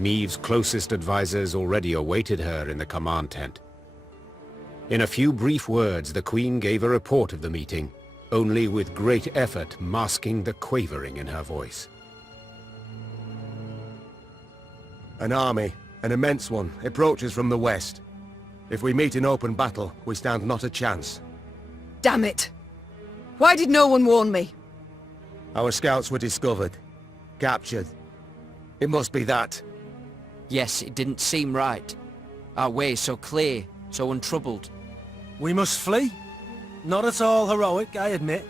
Meave's closest advisors already awaited her in the command tent. In a few brief words, the Queen gave a report of the meeting, only with great effort masking the quavering in her voice. An army, an immense one, approaches from the west. If we meet in open battle, we stand not a chance. Damn it! Why did no one warn me? Our scouts were discovered, captured. It must be that. Yes, it didn't seem right. Our way so clear, so untroubled. We must flee? Not at all heroic, I admit,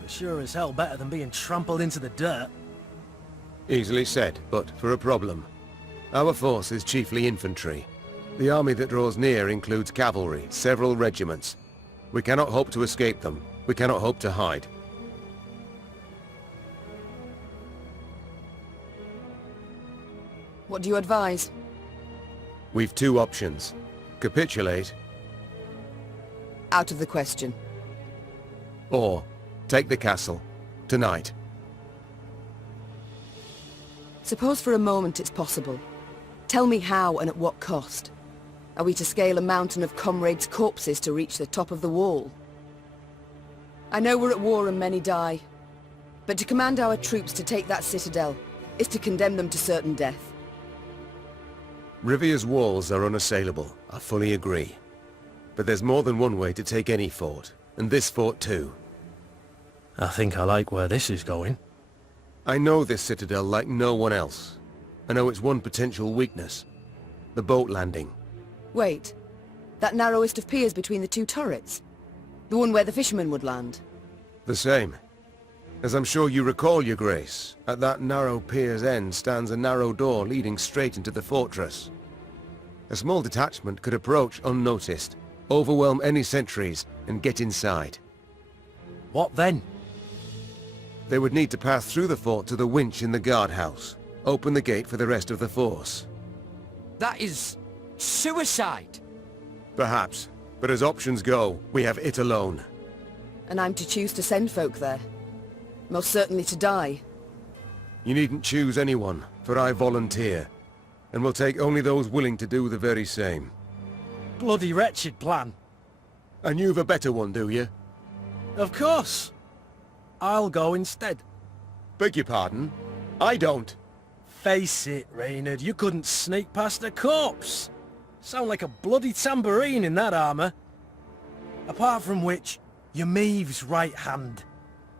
but sure as hell better than being trampled into the dirt. Easily said, but for a problem. Our force is chiefly infantry. The army that draws near includes cavalry, several regiments. We cannot hope to escape them. We cannot hope to hide. What do you advise? We've two options. Capitulate, Out of the question. or take the castle. Tonight. Suppose for a moment it's possible. Tell me how and at what cost. Are we to scale a mountain of comrades' corpses to reach the top of the wall? I know we're at war and many die, but to command our troops to take that citadel is to condemn them to certain death. Rivia's walls are unassailable, I fully agree. But there's more than one way to take any fort, and this fort too. I think I like where this is going. I know this citadel like no one else. I know its one potential weakness. The boat landing. Wait, that narrowest of piers between the two turrets? The one where the fishermen would land? The same. As I'm sure you recall, Your Grace, at that narrow pier's end stands a narrow door leading straight into the fortress. A small detachment could approach unnoticed, overwhelm any sentries, and get inside. What then? They would need to pass through the fort to the winch in the guardhouse, open the gate for the rest of the force. That is... suicide! Perhaps, but as options go, we have it alone. And I'm to choose to send folk there? Most certainly to die. You needn't choose anyone, for I volunteer, and will take only those willing to do the very same. Bloody wretched plan. And you've a better one, do you? Of course. I'll go instead. Beg your pardon? I don't. Face it, Reynard, you couldn't sneak past a corpse. Sound like a bloody tambourine in that armour. Apart from which, you're Maeve's right hand.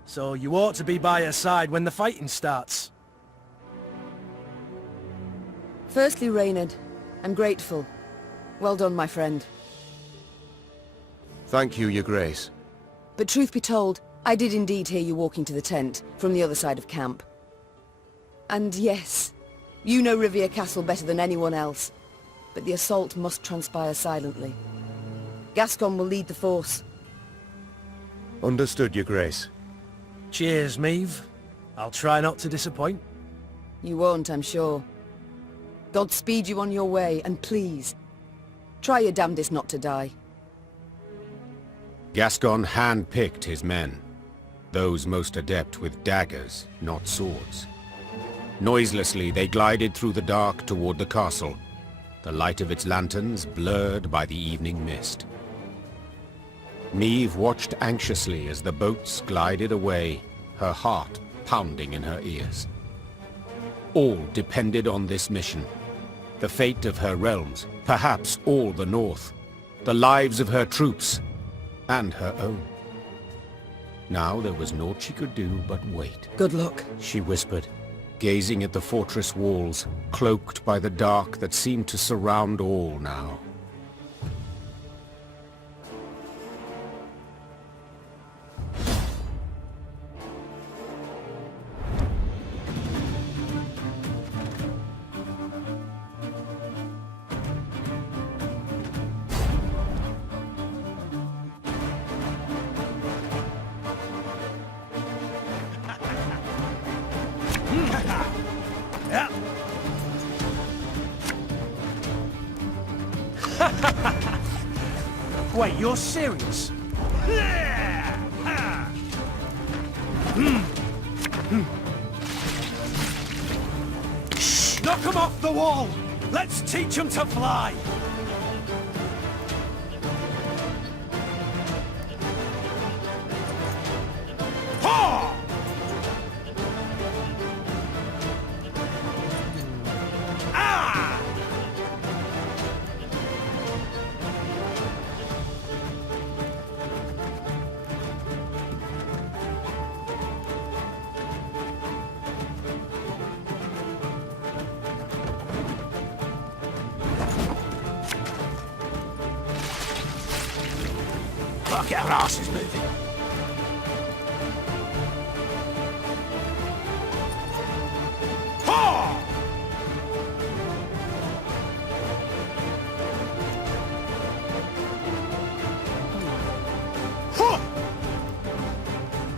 So you ought to be by her side when the fighting starts. Firstly, Reynard, I'm grateful. Well done, my friend. Thank you, Your Grace. But truth be told, I did indeed hear you walking to the tent, from the other side of camp. And yes, you know Rivia Castle better than anyone else, but the assault must transpire silently. Gascon will lead the force. Understood, Your Grace. Cheers, Maeve. I'll try not to disappoint. You won't, I'm sure. God speed you on your way, and please, try your damnedest not to die. Gascon hand-picked his men, those most adept with daggers, not swords. Noiselessly they glided through the dark toward the castle, the light of its lanterns blurred by the evening mist. Maeve watched anxiously as the boats glided away, her heart pounding in her ears. All depended on this mission. The fate of her realms, perhaps all the North, the lives of her troops, and her own. Now there was naught she could do but wait. Good luck, She whispered, gazing at the fortress walls, cloaked by the dark that seemed to surround all now. Yeah. Wait, you're serious? Shh. Knock them off the wall! Let's teach them to fly! Ha! Ah! Fuck, our arse is moving. Ha! Ha!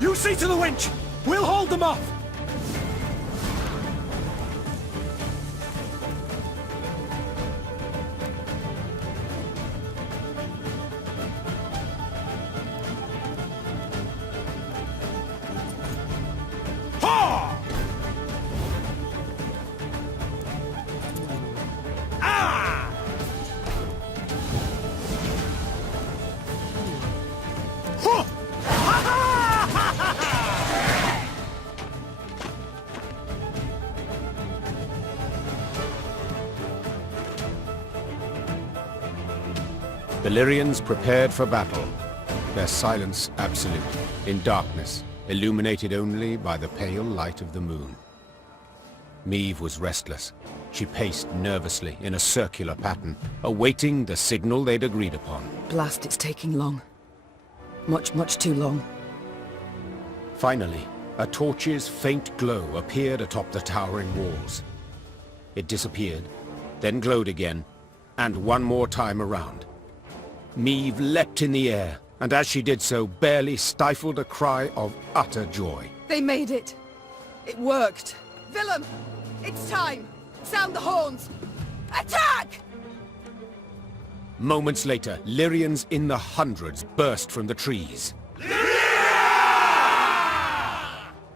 You see to the winch! We'll hold them off! Ha! Ah! Huh! Ha ha ha ha ha! The Lyrians prepared for battle, their silence absolute, in darkness, illuminated only by the pale light of the moon. Meve was restless. She paced nervously in a circular pattern, awaiting the signal they'd agreed upon. Blast, it's taking long. Much too long. Finally, a torch's faint glow appeared atop the towering walls. It disappeared, then glowed again, and one more time around. Meve leapt in the air, and as she did so, barely stifled a cry of utter joy. They made it! It worked! Willem! It's time! Sound the horns! Attack! Moments later, Lyrians in the hundreds burst from the trees.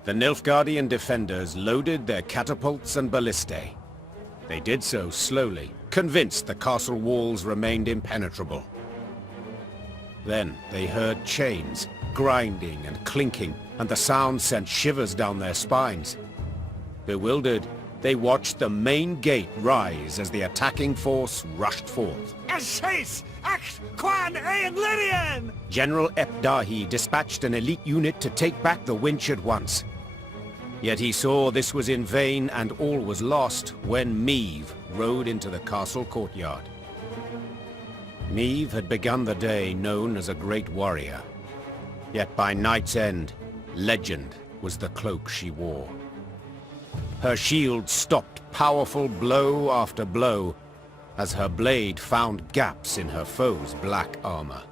The Nilfgaardian defenders loaded their catapults and ballistae. They did so slowly, convinced the castle walls remained impenetrable. Then they heard chains, grinding and clinking, and the sound sent shivers down their spines. Bewildered, they watched the main gate rise as the attacking force rushed forth. General Epdahi dispatched an elite unit to take back the winch at once. Yet he saw this was in vain and all was lost when Meve rode into the castle courtyard. Meve had begun the day known as a great warrior. Yet by night's end, legend was the cloak she wore. Her shield stopped powerful blow after blow as her blade found gaps in her foe's black armor.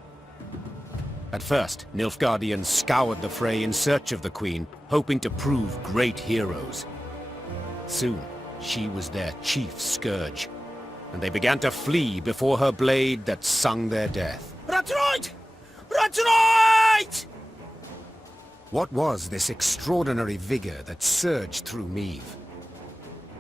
At first, Nilfgaardians scoured the fray in search of the Queen, hoping to prove great heroes. Soon, she was their chief scourge, and they began to flee before her blade that sung their death. Retreat! Retreat! What was this extraordinary vigor that surged through Meve?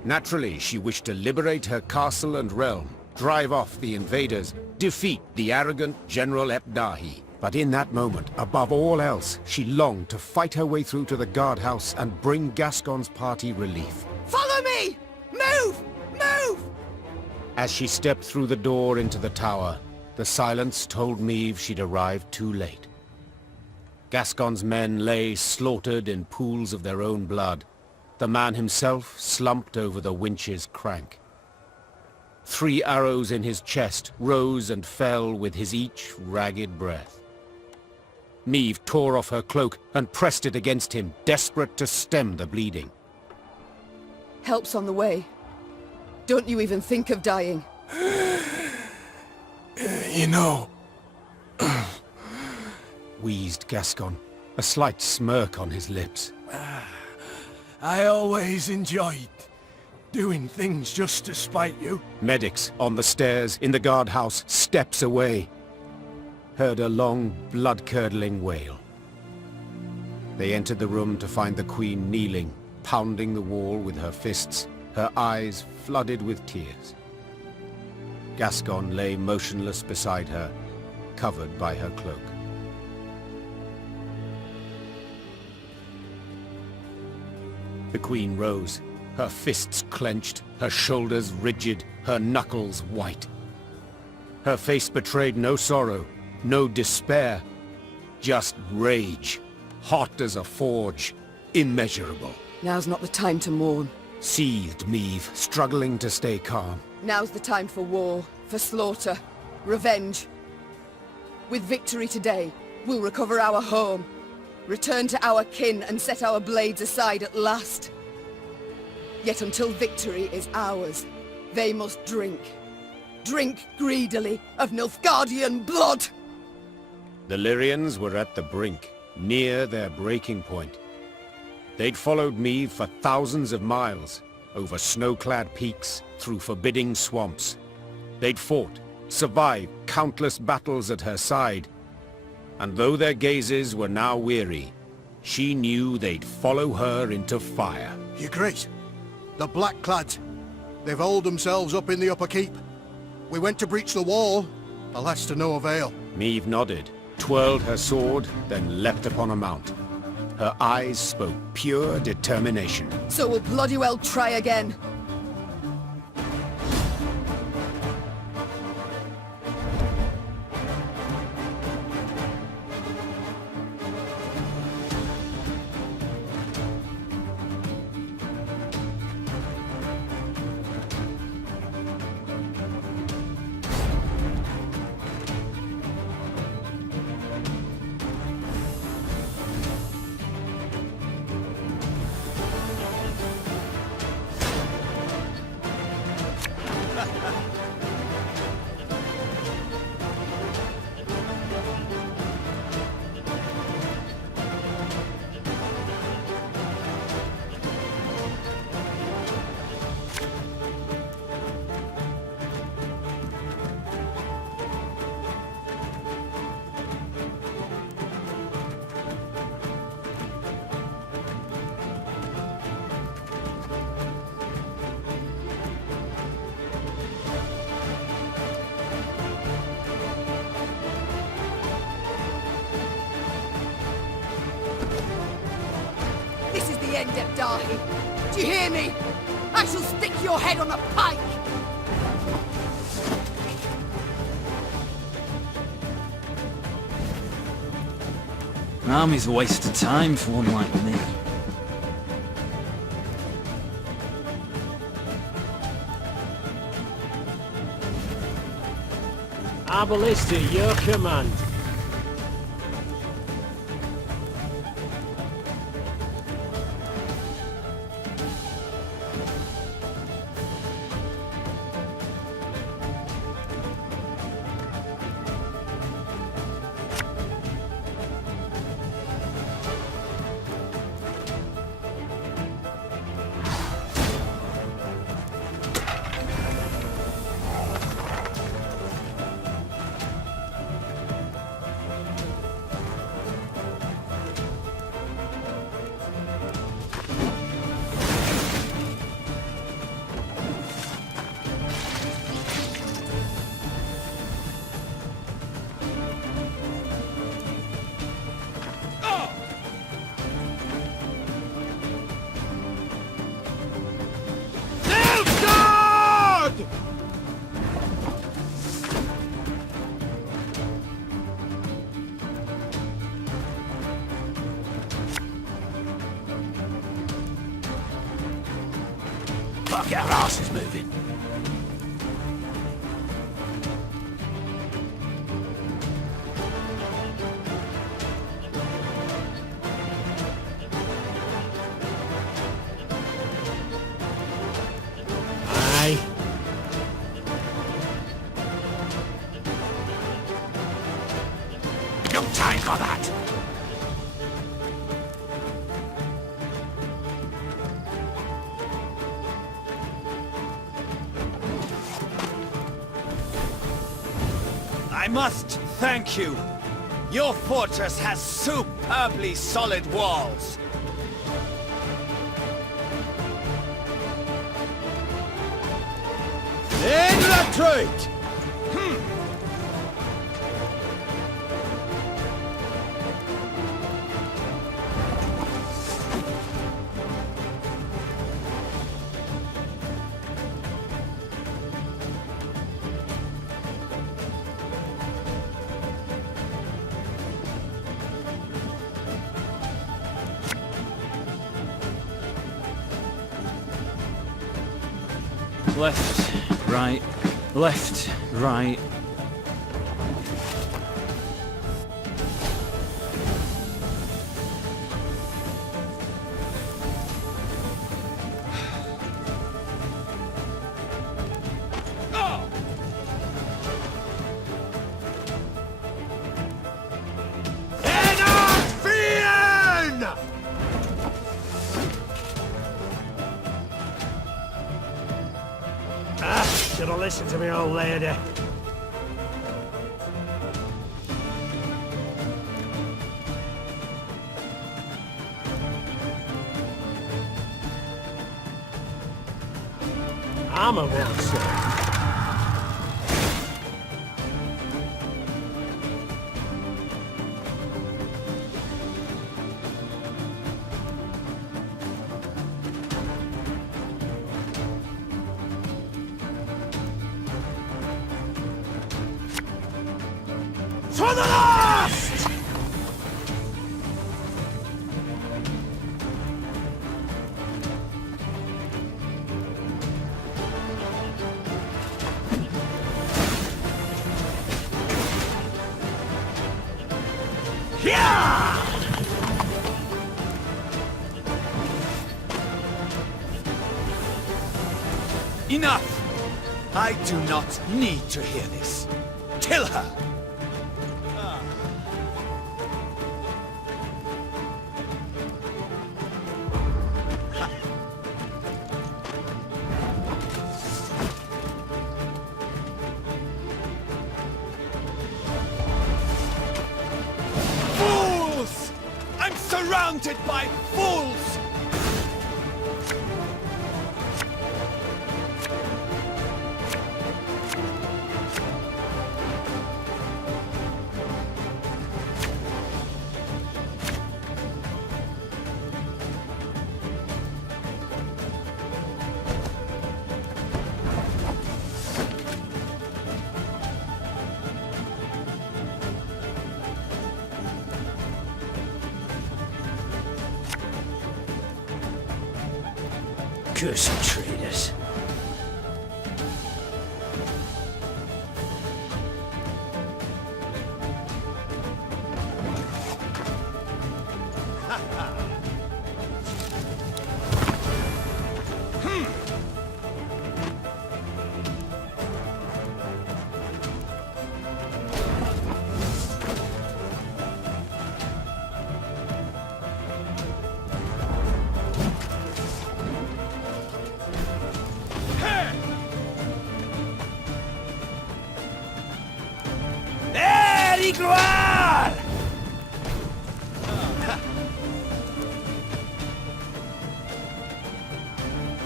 Naturally, she wished to liberate her castle and realm, drive off the invaders, defeat the arrogant General Epdahi. But in that moment, above all else, she longed to fight her way through to the guardhouse and bring Gascon's party relief. Follow me! Move! Move! As she stepped through the door into the tower, the silence told Meve she'd arrived too late. Gascon's men lay slaughtered in pools of their own blood. The man himself slumped over the winch's crank. 3 arrows in his chest rose and fell with his each ragged breath. Meve tore off her cloak and pressed it against him, desperate to stem the bleeding. Help's on the way. Don't you even think of dying. You know... wheezed Gascon, a slight smirk on his lips. I always enjoyed doing things just to spite you. Medics on the stairs in the guardhouse, steps away, heard a long, blood-curdling wail. They entered the room to find the Queen kneeling, pounding the wall with her fists, her eyes flooded with tears. Gascon lay motionless beside her, covered by her cloak. The Queen rose, her fists clenched, her shoulders rigid, her knuckles white. Her face betrayed no sorrow, no despair, just rage, hot as a forge, immeasurable. Now's not the time to mourn. Seethed Meve, struggling to stay calm. Now's the time for war, for slaughter, revenge. With victory today, we'll recover our home, return to our kin and set our blades aside at last. Yet until victory is ours, they must drink. Drink greedily of Nilfgaardian blood! The Lyrians were at the brink, near their breaking point. They'd followed Meve for thousands of miles, over snow-clad peaks, through forbidding swamps. They'd fought, survived countless battles at her side. And though their gazes were now weary, she knew they'd follow her into fire. Your Grace, the Blackclads, they've holed themselves up in the upper keep. We went to breach the wall, alas to no avail. Meve nodded, twirled her sword, then leapt upon a mount. Her eyes spoke pure determination. So we'll bloody well try again. This is the end of Dahi. Do you hear me? I shall stick your head on a pike! An army's a waste of time for one like me. Our ballista, your command. Fuck, our ass is moving. Aye. No time for that. I must thank you. Your fortress has superbly solid walls. Retreat! Left, right, left, right. Should have listened to me, old lady. I'm a monster. To the last! Yeah! Enough! I do not need to hear this. Kill her! Fools! I'm surrounded by fools! Cursed traitors. Gloire!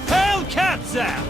Hellkatzer!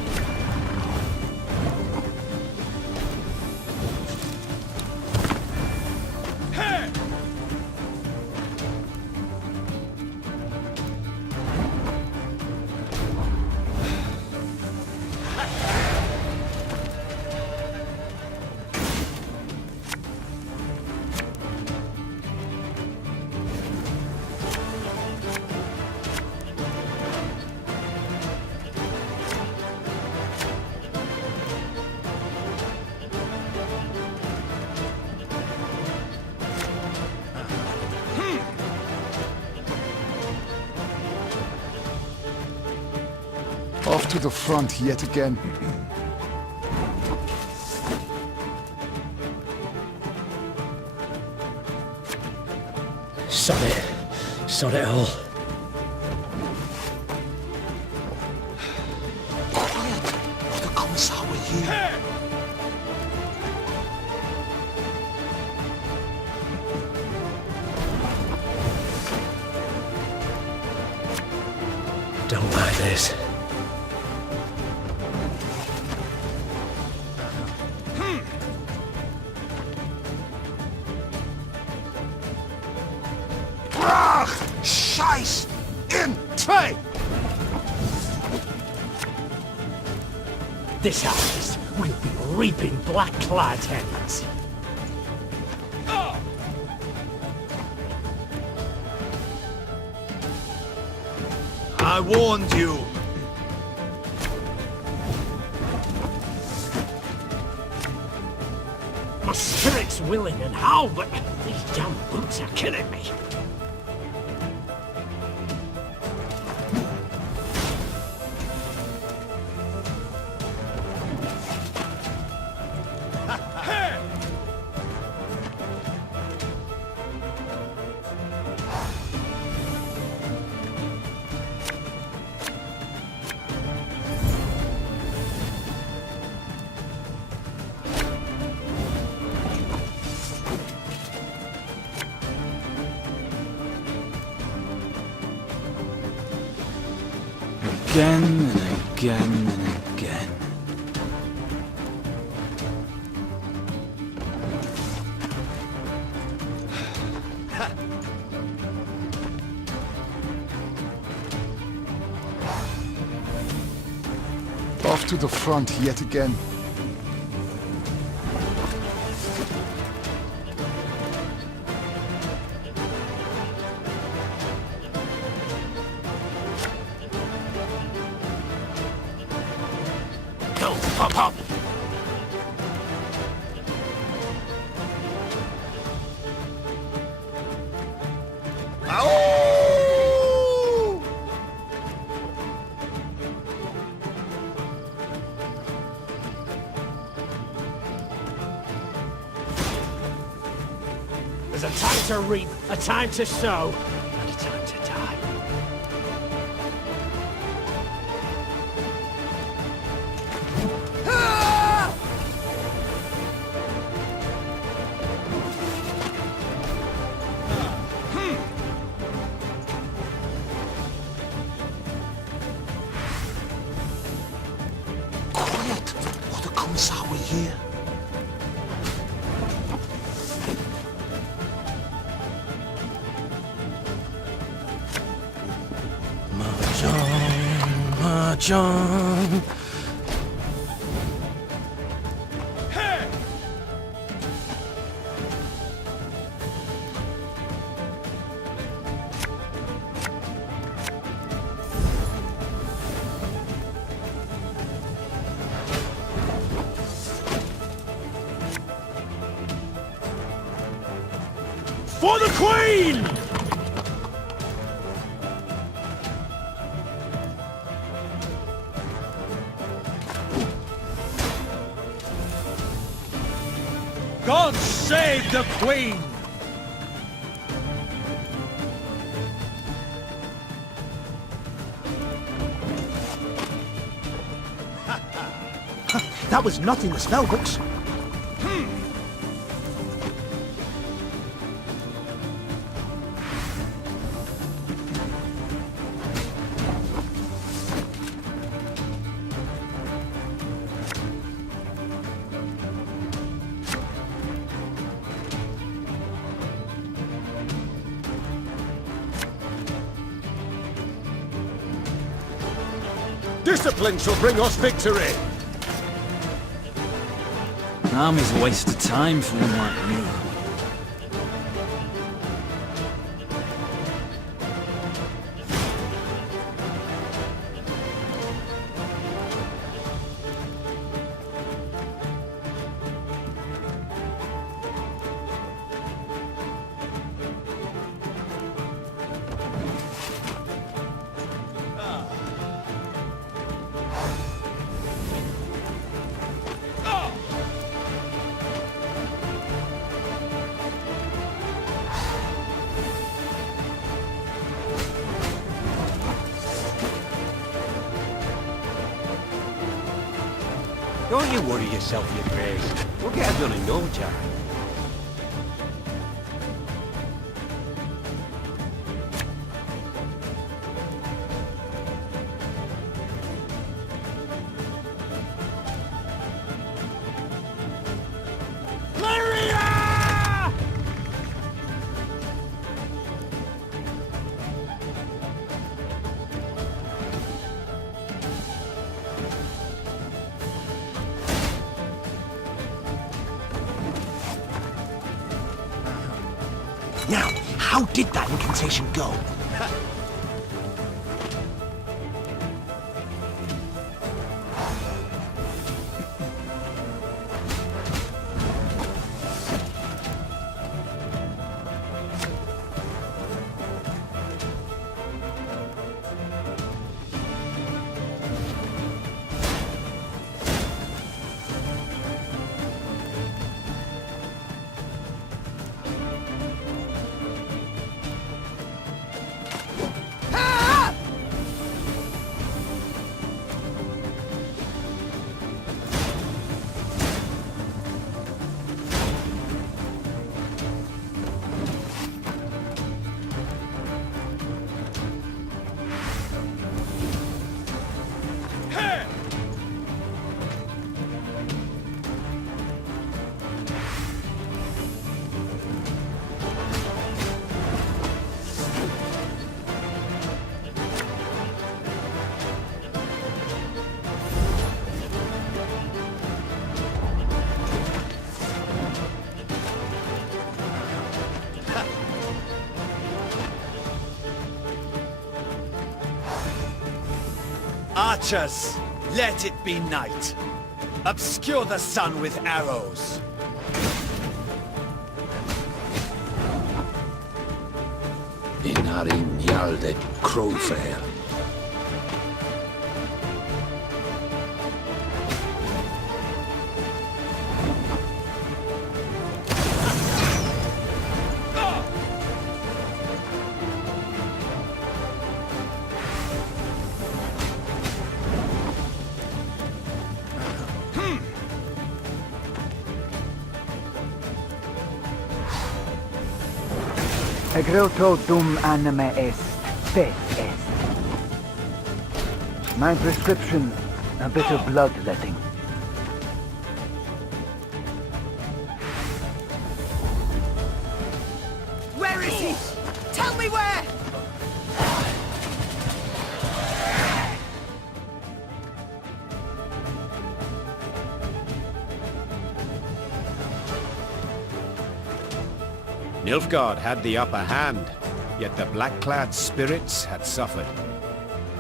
Off to the front yet again. Sod it. Sod it all. Quiet! The Commissar will hear. Don't like this. Scheiß! Intrigue! This harvest will be reaping black-clad heads. I warned you. My spirit's willing and how, but these damn boots are killing me. Again and again and again. Off to the front yet again. Go, pop, pop. There's a time to reap, a time to sow, and a time to die. Quiet, or the Commissar will hear. Mahjong. For the Queen! God save the Queen! That was not in the spellbooks. Discipline shall bring us victory! An army's a waste of time for one like me. Don't you worry yourself, your grace. We'll get it done in no time. Lyria! Now, how did that incantation go? Archers, let it be night. Obscure the sun with arrows. Inari Mjalde Crowfair. Egreto dum anima est, fate est. My prescription, a bit of bloodletting. Where is he? Tell me where! Nilfgaard had the upper hand, yet the black-clad spirits had suffered.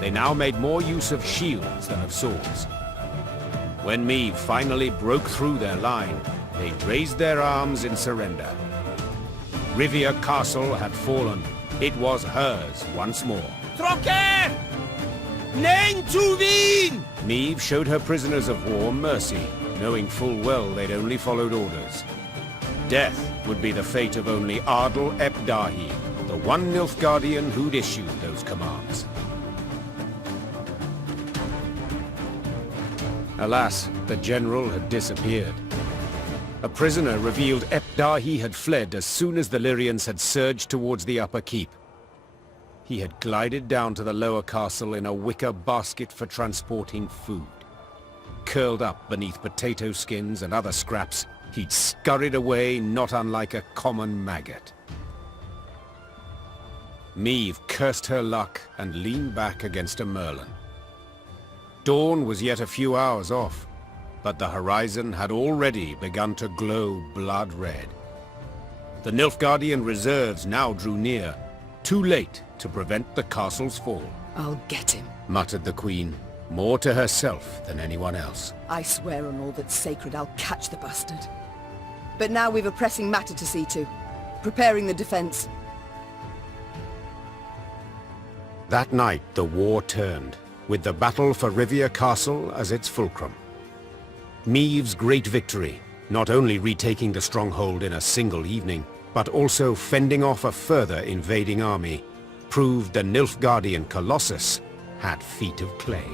They now made more use of shields than of swords. When Meve finally broke through their line, they raised their arms in surrender. Rivia Castle had fallen. It was hers once more. Trocker! Nen to Wien! Meve showed her prisoners of war mercy, knowing full well they'd only followed orders. Death would be the fate of only Ardal ep Dahi, the one Nilfgaardian who'd issued those commands. Alas, the general had disappeared. A prisoner revealed ep Dahi had fled as soon as the Lyrians had surged towards the upper keep. He had glided down to the lower castle in a wicker basket for transporting food. Curled up beneath potato skins and other scraps, he'd scurried away not unlike a common maggot. Meve cursed her luck and leaned back against a merlin. Dawn was yet a few hours off, but the horizon had already begun to glow blood red. The Nilfgaardian reserves now drew near, too late to prevent the castle's fall. I'll get him, muttered the Queen, more to herself than anyone else. I swear on all that's sacred I'll catch the bastard. But now we've a pressing matter to see to. Preparing the defense. That night the war turned, with the battle for Rivia Castle as its fulcrum. Meve's great victory, not only retaking the stronghold in a single evening, but also fending off a further invading army, proved the Nilfgaardian Colossus had feet of clay.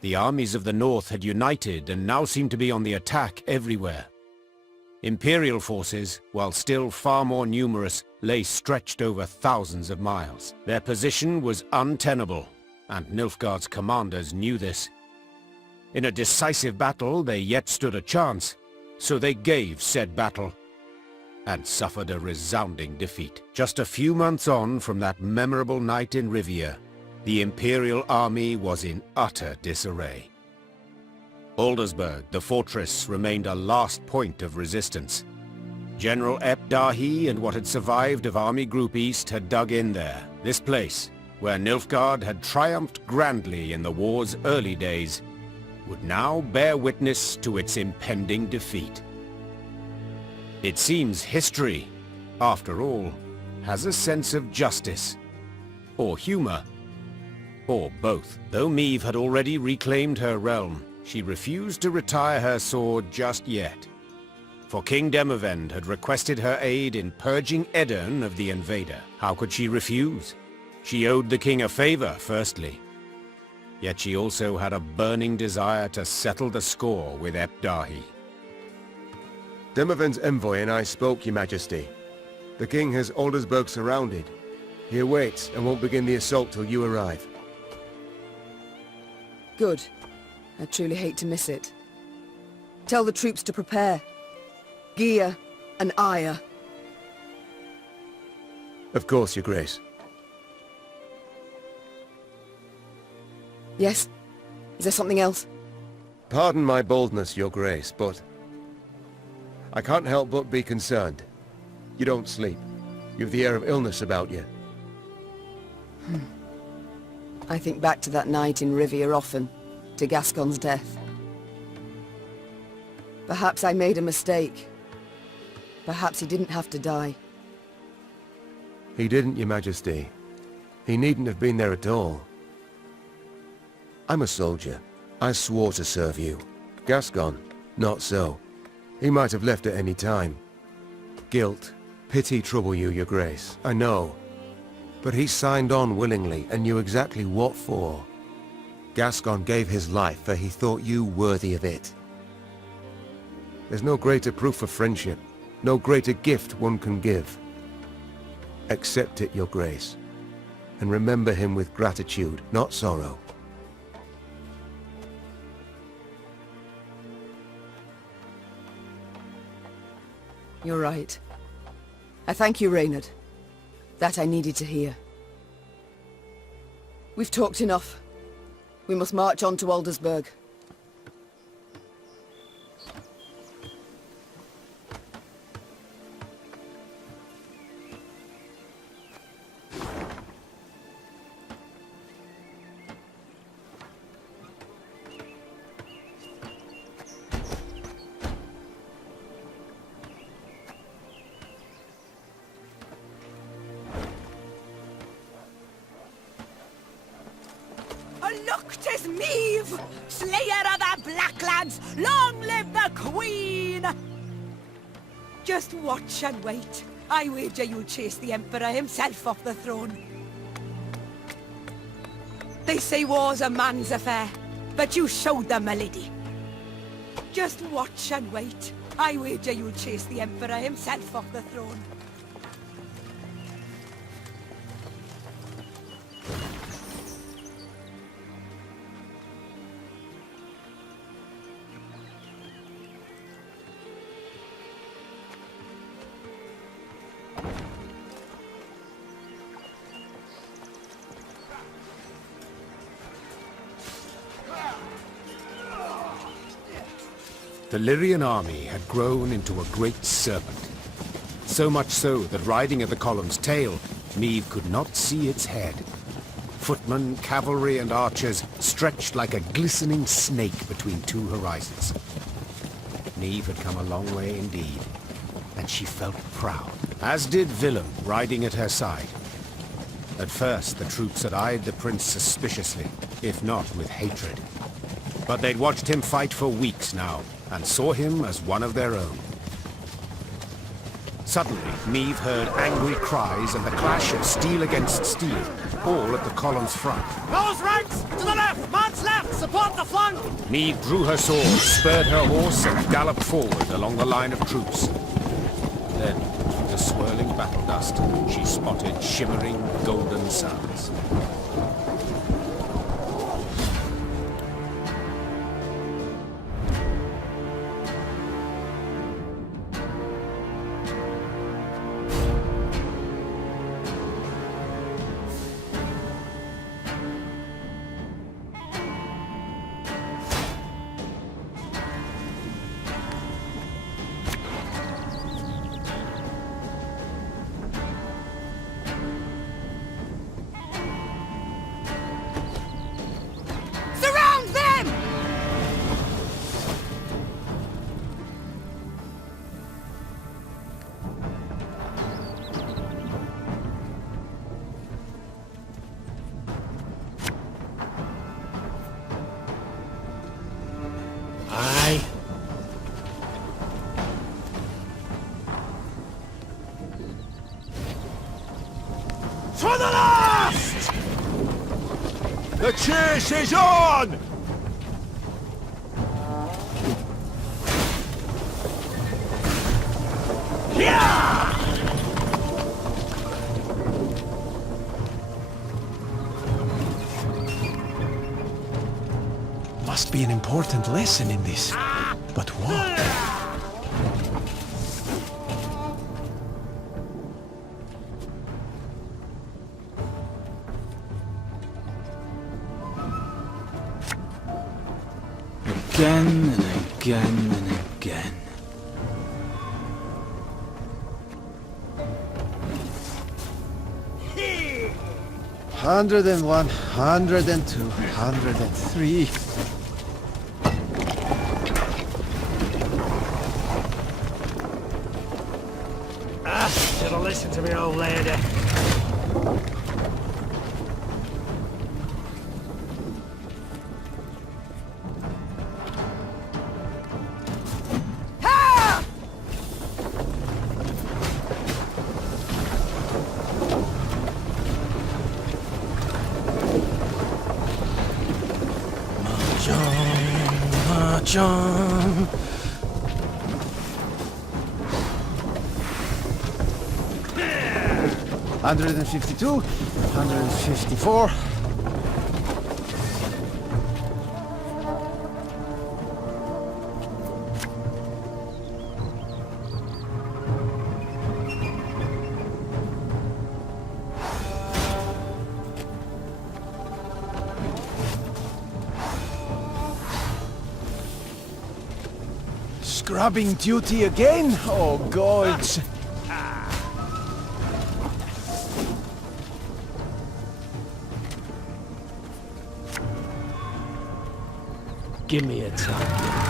The armies of the north had united and now seemed to be on the attack everywhere. Imperial forces, while still far more numerous, lay stretched over thousands of miles. Their position was untenable, and Nilfgaard's commanders knew this. In a decisive battle they yet stood a chance, so they gave said battle. and suffered a resounding defeat. Just a few months on from that memorable night in Rivia, the Imperial army was in utter disarray. Aldersburg, the fortress, remained a last point of resistance. General Epdahi and what had survived of Army Group East had dug in there. This place, where Nilfgaard had triumphed grandly in the war's early days, would now bear witness to its impending defeat. It seems history, after all, has a sense of justice, or humor, or both. Though Meve had already reclaimed her realm, she refused to retire her sword just yet. For King Demavend had requested her aid in purging Edirn of the invader. How could she refuse? She owed the king a favor, firstly. Yet she also had a burning desire to settle the score with Epdahi. Demavend's envoy and I spoke, Your Majesty. The king has Aldersburg surrounded. He awaits and won't begin the assault till you arrive. Good. I truly hate to miss it. Tell the troops to prepare. Gear and ire. Of course, Your Grace. Yes? Is there something else? Pardon my boldness, Your Grace, but I can't help but be concerned. You don't sleep. You've the air of illness about you. I think back to that night in Rivia often, to Gascon's death. Perhaps I made a mistake. Perhaps he didn't have to die. He didn't, Your Majesty. He needn't have been there at all. I'm a soldier. I swore to serve you. Gascon, not so. He might have left at any time. Guilt, pity trouble you, Your Grace, I know. But he signed on willingly and knew exactly what for. Gascon gave his life for he thought you worthy of it. There's no greater proof of friendship, no greater gift one can give. Accept it, Your Grace, and remember him with gratitude, not sorrow. You're right. I thank you, Reynard. That I needed to hear. We've talked enough. We must march on to Aldersburg. Look, 'tis Meve, slayer of the Blacklads! Long live the Queen! Just watch and wait. I wager you'll chase the Emperor himself off the throne. They say war's a man's affair, but you showed them, my lady. Just watch and wait. I wager you'll chase the Emperor himself off the throne. The Lyrian army had grown into a great serpent. So much so that riding at the column's tail, Meve could not see its head. Footmen, cavalry and archers stretched like a glistening snake between two horizons. Meve had come a long way indeed, and she felt proud, as did Willem riding at her side. At first, the troops had eyed the prince suspiciously, if not with hatred. But they'd watched him fight for weeks now, and saw him as one of their own. Suddenly, Meve heard angry cries and the clash of steel against steel, all at the column's front. Close ranks! To the left! Man's left! Support the flank! Meve drew her sword, spurred her horse, and galloped forward along the line of troops. Then, through the swirling battle dust, she spotted shimmering golden suns. chase is on! Must be an important lesson in this. But what? Again and again and again. Hundred and 102, 103. Should have listened to me old lady. John. 152, 154. Scrubbing duty again? Oh, gods. Give me a time.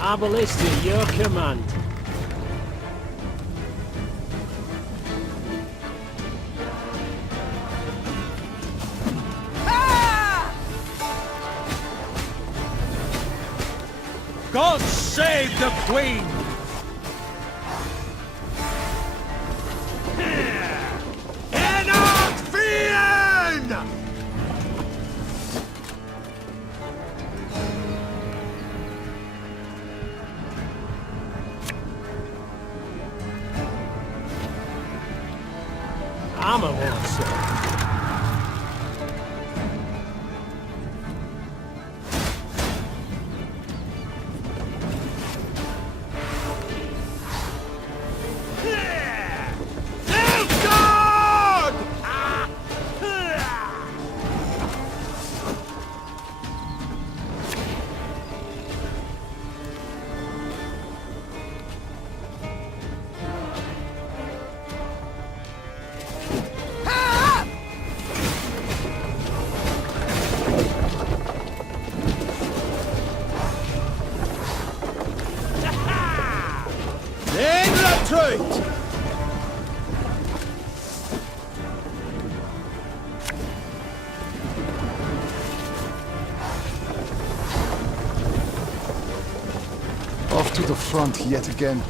Abolista, your command. God save the Queen! I'm a one, sir. Off to the front yet again.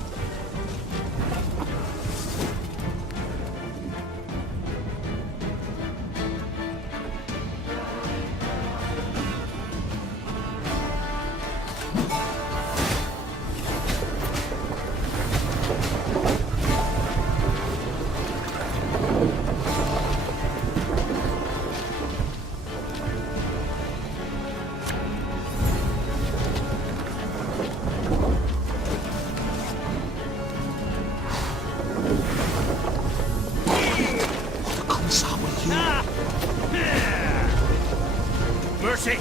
Mercy!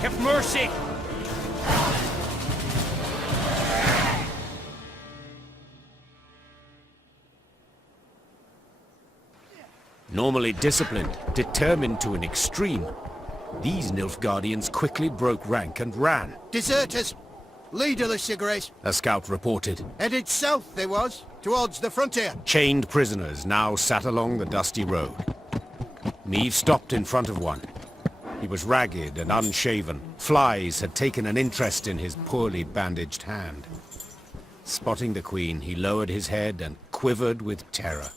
Have mercy! Normally disciplined, determined to an extreme, these Nilfgaardians quickly broke rank and ran. Deserters! Leaderless, Your Grace. A scout reported. Headed south they was, towards the frontier. Chained prisoners now sat along the dusty road. Meve stopped in front of one. He was ragged and unshaven. Flies had taken an interest in his poorly bandaged hand. Spotting the Queen, he lowered his head and quivered with terror.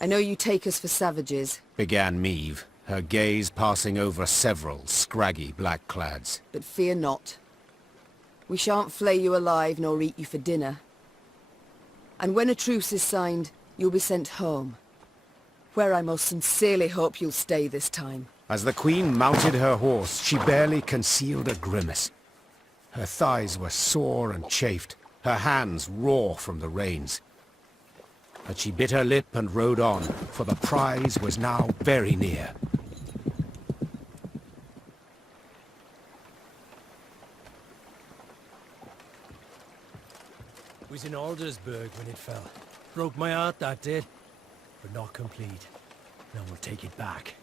I know you take us for savages, Began Meve, her gaze passing over several scraggy black-clads. but fear not. We shan't flay you alive nor eat you for dinner. And when a truce is signed, you'll be sent home, where I most sincerely hope you'll stay this time. As the Queen mounted her horse, she barely concealed a grimace. Her thighs were sore and chafed, her hands raw from the reins. But she bit her lip and rode on, for the prize was now very near. Was in Aldersburg when it fell. Broke my heart, that did. But not complete. Now we'll take it back.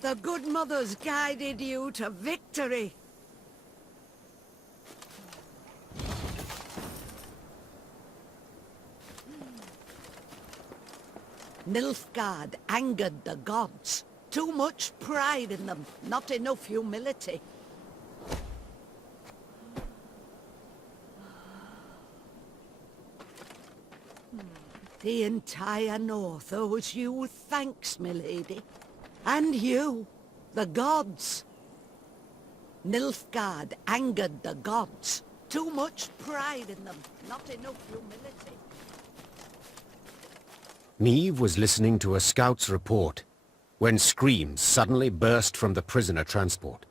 The good mothers guided you to victory. Nilfgaard angered the gods. Too much pride in them, not enough humility. The entire North owes you thanks, milady. And you, the gods. Nilfgaard angered the gods. Too much pride in them, not enough humility. Meve was listening to a scout's report when screams suddenly burst from the prisoner transport.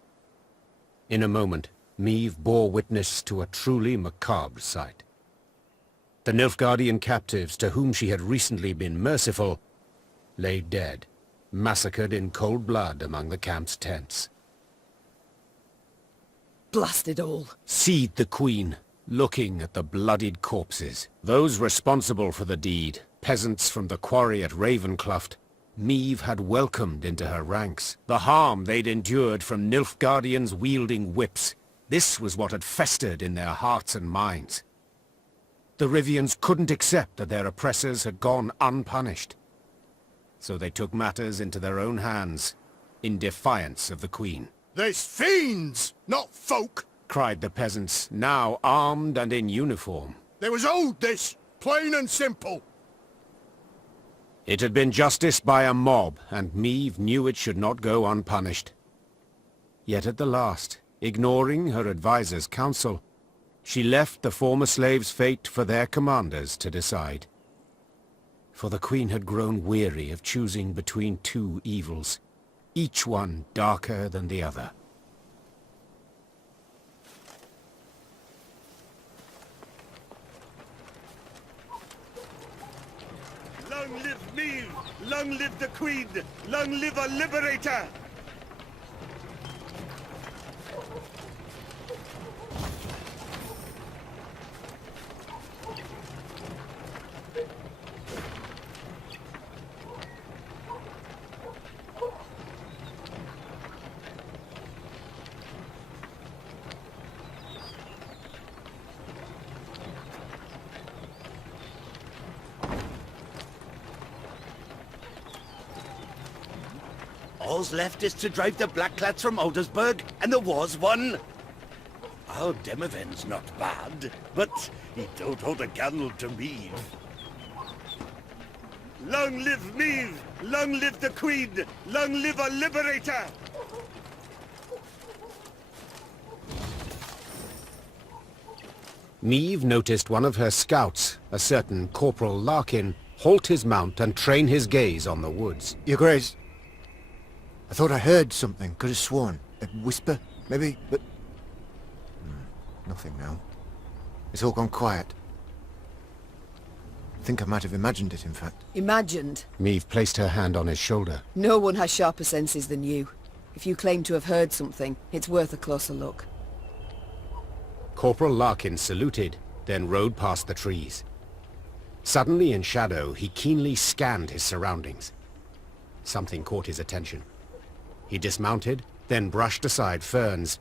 In a moment, Meve bore witness to a truly macabre sight. The Nilfgaardian captives to whom she had recently been merciful lay dead, massacred in cold blood among the camp's tents. Blast it all. Seethed the Queen, looking at the bloodied corpses. Those responsible for the deed, peasants from the quarry at Ravencloft, Meve had welcomed into her ranks. The harm they'd endured from Nilfgaardians wielding whips, this was what had festered in their hearts and minds. The Rivians couldn't accept that their oppressors had gone unpunished. So they took matters into their own hands, in defiance of the Queen. There's fiends, not folk! Cried the peasants, now armed and in uniform. They was owed this, plain and simple. It had been justice by a mob, and Meve knew it should not go unpunished. Yet at the last, ignoring her advisor's counsel, she left the former slaves' fate for their commanders to decide. For the Queen had grown weary of choosing between two evils, each one darker than the other. Long live Meve! Long live the Queen! Long live a liberator! all's left is to drive the Blackclads from Aldersburg, and the war's won. Our Demoven's not bad, but he don't hold a candle to Meave. Long live Meave! Long live the Queen! Long live our liberator! Meave noticed one of her scouts, a certain Corporal Larkin, halt his mount and train his gaze on the woods. Your Grace, I thought I heard something, could have sworn. A whisper, maybe, but... nothing now. It's all gone quiet. I think I might have imagined it, in fact. Imagined? Meave placed her hand on his shoulder. No one has sharper senses than you. If you claim to have heard something, it's worth a closer look. Corporal Larkin saluted, then rode past the trees. Suddenly in shadow, he keenly scanned his surroundings. Something caught his attention. He dismounted, then brushed aside ferns,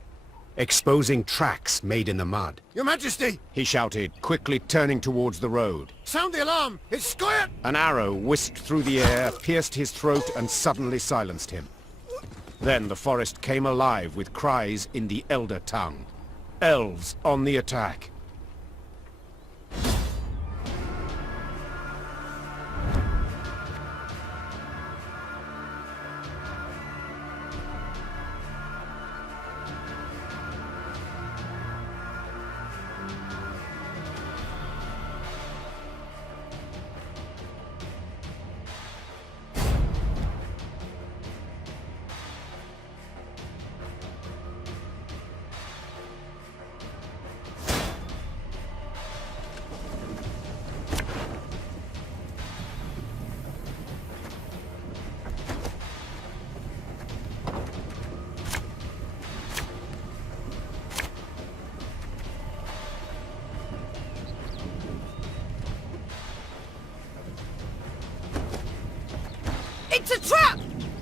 exposing tracks made in the mud. Your Majesty! He shouted, quickly turning towards the road. Sound the alarm! It's Scoia'd! An arrow whisked through the air, pierced his throat, and suddenly silenced him. Then the forest came alive with cries in the Elder tongue. Elves on the attack. It's a trap!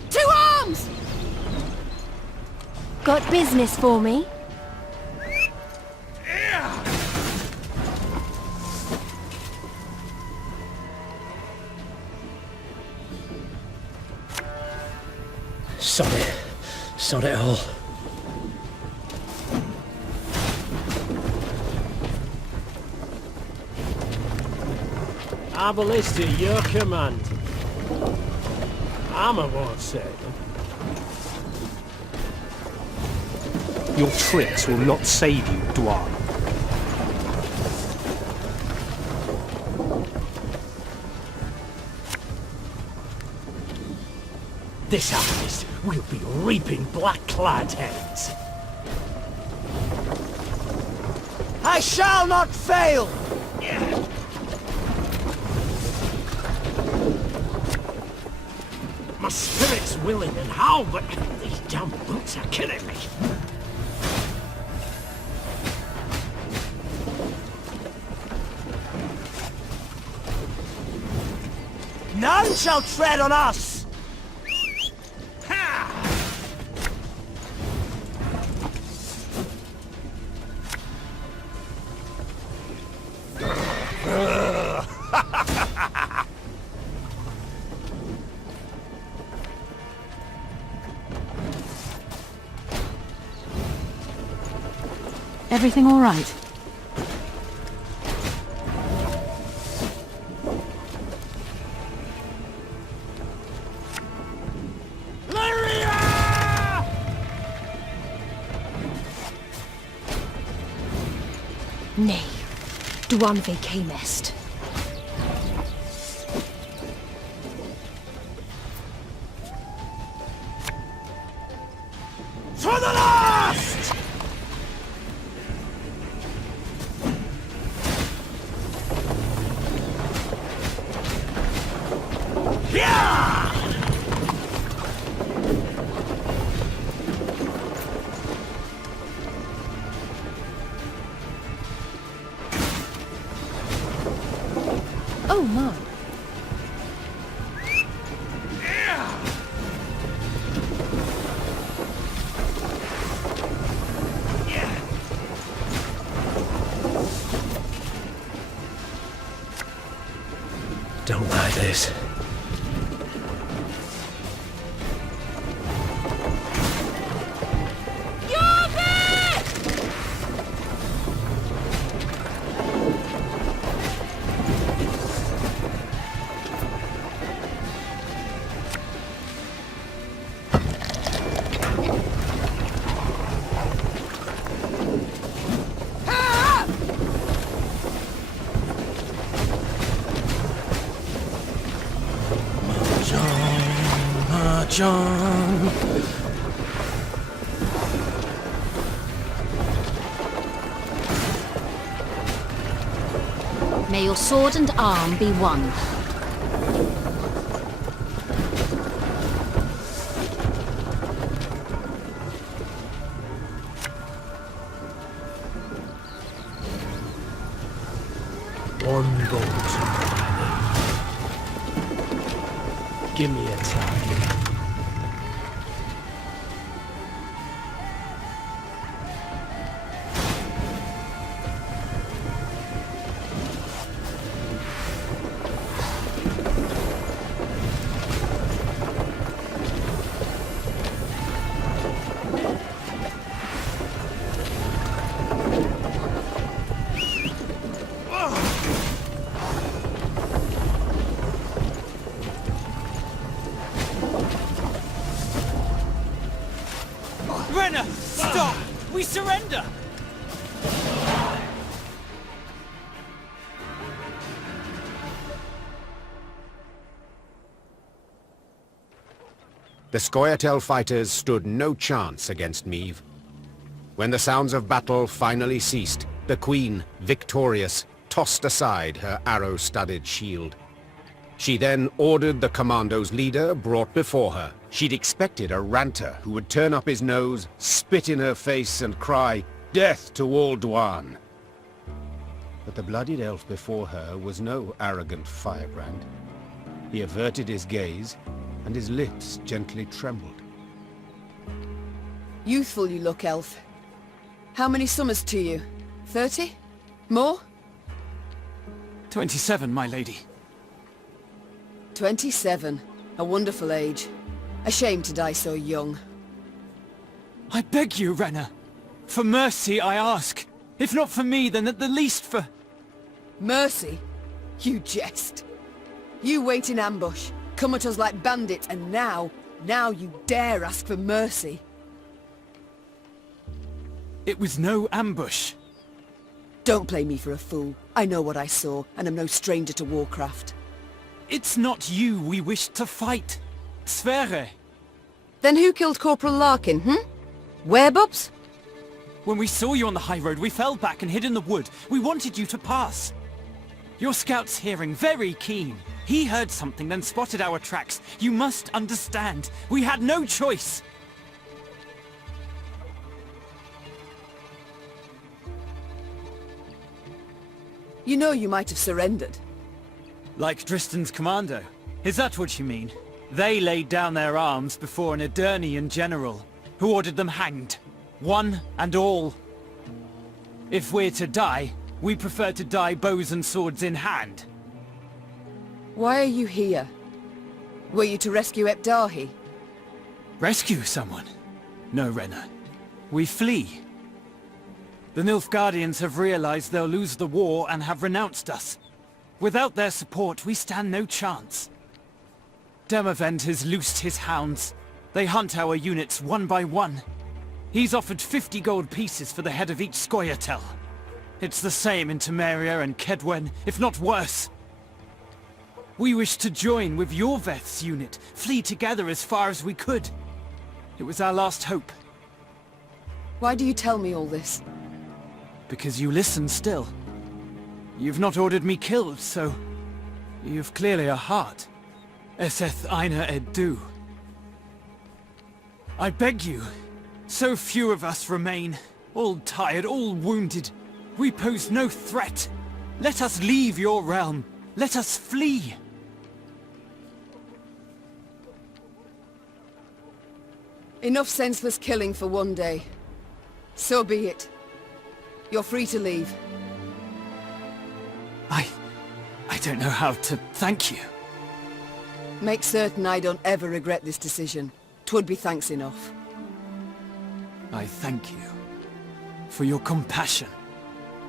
2 arms! Got business for me? Sod it all. Our ballista, your command. Armor won't save them. Your tricks will not save you, Dwarf. This harvest, we'll be reaping black-clad heads. I shall not fail! My spirit's willing and how, but these damn boots are killing me. None shall tread on us! Everything all right? Lyria! Nay, Duan ve camest. To the last! Yeah! Oh my. Don't like this. John. May your sword and arm be one. One bolt. Give me a target. Renna! Stop! We surrender! The Scoia'tael fighters stood no chance against Meve. When the sounds of battle finally ceased, the Queen, victorious, tossed aside her arrow-studded shield. She then ordered the commando's leader brought before her. She'd expected a ranter who would turn up his nose, spit in her face, and cry, "Death to all Dwan!" But the bloodied elf before her was no arrogant firebrand. He averted his gaze, and his lips gently trembled. Youthful you look, elf. How many summers to you? 30? More? 27, my lady. 27. A wonderful age. A shame to die so young. I beg you, Renna. For mercy, I ask. If not for me, then at the least for... Mercy? You jest. You wait in ambush, come at us like bandits, and now you dare ask for mercy. It was no ambush. Don't play me for a fool. I know what I saw, and am no stranger to warcraft. It's not you we wished to fight. Sverre. Then who killed Corporal Larkin, Werebubs? When we saw you on the high road, we fell back and hid in the wood. We wanted you to pass. Your scout's hearing, very keen. He heard something, then spotted our tracks. You must understand. We had no choice. You know you might have surrendered. Like Dristan's commando. Is that what you mean? They laid down their arms before an Edirnian general, who ordered them hanged. One and all. If we're to die, we prefer to die bows and swords in hand. Why are you here? Were you to rescue Ebdahi? Rescue someone? No, Renna. We flee. The Nilfgaardians have realized they'll lose the war and have renounced us. Without their support, we stand no chance. Demavend has loosed his hounds. They hunt our units one by one. He's offered 50 gold pieces for the head of each Scoia'tael. It's the same in Temeria and Kedwen, if not worse. We wished to join with your Veth's unit, flee together as far as we could. It was our last hope. Why do you tell me all this? Because you listen still. You've not ordered me killed, so... you've clearly a heart. Eseth Aina Eddu. I beg you. So few of us remain. All tired, all wounded. We pose no threat. Let us leave your realm. Let us flee. Enough senseless killing for one day. So be it. You're free to leave. I don't know how to thank you. Make certain I don't ever regret this decision. 'Twould be thanks enough. I thank you for your compassion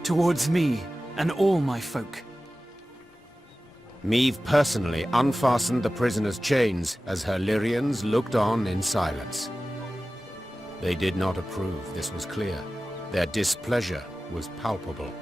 towards me and all my folk. Meve personally unfastened the prisoner's chains as her Lyrians looked on in silence. They did not approve, this was clear. Their displeasure was palpable.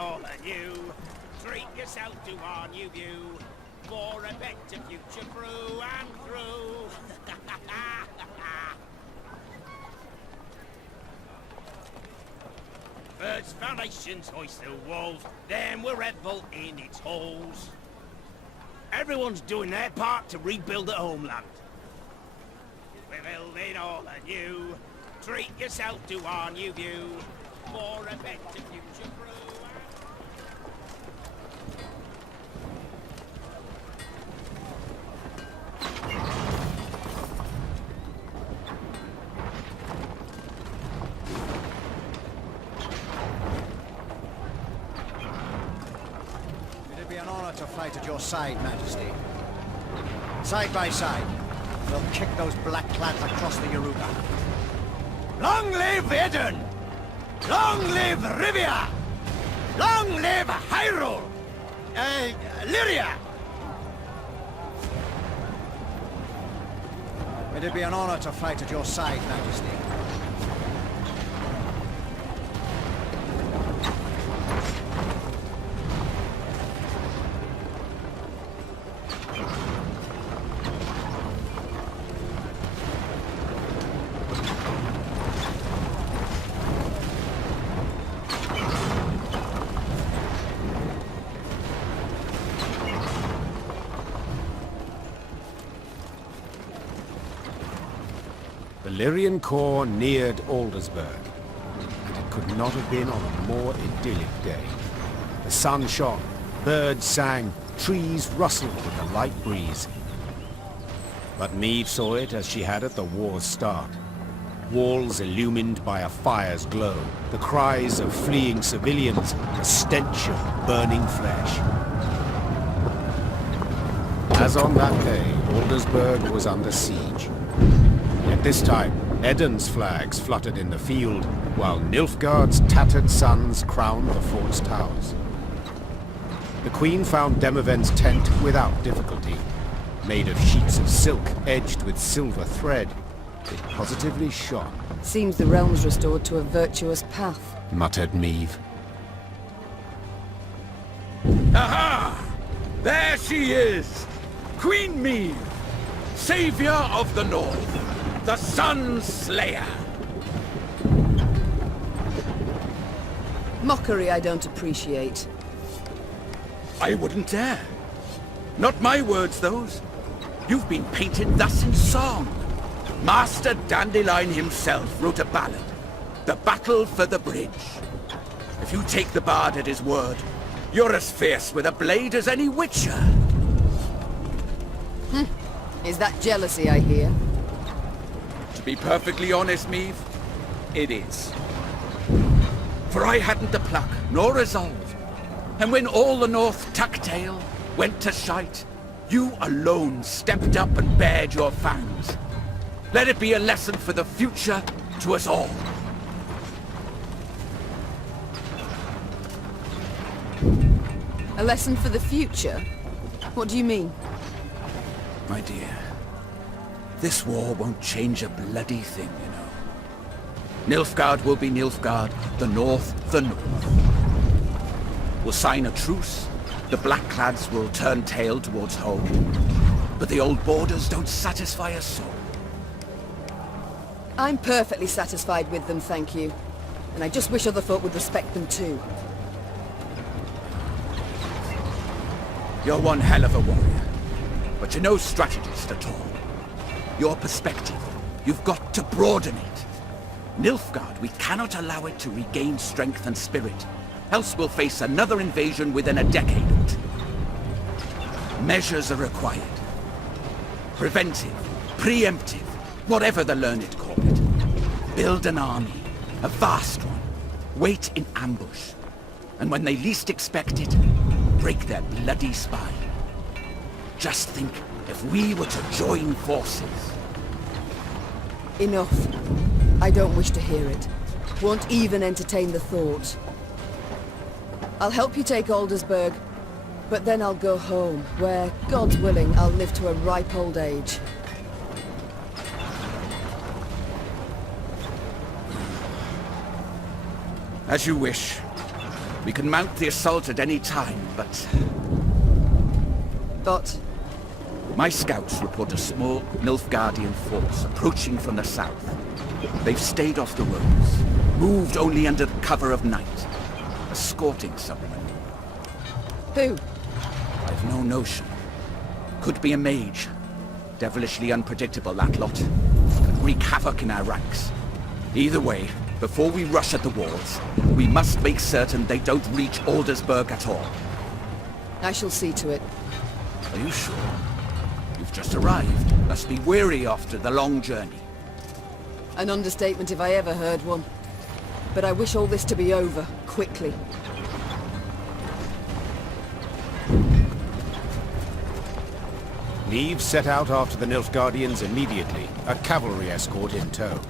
all anew. Treat yourself to our new view, for a better future through and through. First foundations hoist the walls, then we'll revel in its halls. Everyone's doing their part to rebuild the homeland. We're building all anew. Treat yourself to our new view, for a better future through. It'd be an honor to fight at your side, Majesty. Side by side, we'll kick those black-clads across the Yaruga. Long live Eden! Long live Rivia! Long live Hyrule! Lyria! It'd be an honor to fight at your side, Majesty. The Lyrian corps neared Aldersburg, and it could not have been on a more idyllic day. The sun shone, birds sang, trees rustled with a light breeze. But Meve saw it as she had at the war's start. Walls illumined by a fire's glow, the cries of fleeing civilians, the stench of burning flesh. As on that day, Aldersburg was under siege. Yet this time, Eden's flags fluttered in the field, while Nilfgaard's tattered sons crowned the fort's towers. The Queen found Demoven's tent without difficulty. Made of sheets of silk edged with silver thread, it positively shone. Seems the realm's restored to a virtuous path, muttered Meve. Aha! There she is! Queen Meve, savior of the North, the Sun Slayer. Mockery I don't appreciate. I wouldn't dare. Not my words, those. You've been painted thus in song. Master Dandelion himself wrote a ballad, The Battle for the Bridge. If you take the bard at his word, you're as fierce with a blade as any witcher. Is that jealousy I hear? To be perfectly honest, Meve, it is. For I hadn't the pluck, nor resolve. And when all the North tucked tail, went to shite, you alone stepped up and bared your fangs. Let it be a lesson for the future to us all. A lesson for the future? What do you mean? My dear, this war won't change a bloody thing, you know. Nilfgaard will be Nilfgaard, the North, the North. We'll sign a truce, the Blackclads will turn tail towards home, but the old borders don't satisfy us so. I'm perfectly satisfied with them, thank you. And I just wish other folk would respect them too. You're one hell of a warrior, but you're no strategist at all. Your perspective, you've got to broaden it. Nilfgaard, we cannot allow it to regain strength and spirit, else we'll face another invasion within a decade or two. Measures are required. Preventive, preemptive, whatever the learned call it. Build an army, a vast one. Wait in ambush. And when they least expect it, break their bloody spine. Just think if we were to join forces. Enough. I don't wish to hear it. Won't even entertain the thought. I'll help you take Aldersburg, but then I'll go home, where, God's willing, I'll live to a ripe old age. As you wish. We can mount the assault at any time, but... But? My scouts report a small Nilfgaardian force approaching from the south. They've stayed off the roads, moved only under cover of night, escorting someone. Who? I've no notion. Could be a mage. Devilishly unpredictable, that lot. Could wreak havoc in our ranks. Either way, before we rush at the walls, we must make certain they don't reach Aldersburg at all. I shall see to it. Are you sure? You've just arrived. Must be weary after the long journey. An understatement if I ever heard one. But I wish all this to be over, quickly. Niamh set out after the Nilfgaardians immediately, a cavalry escort in tow.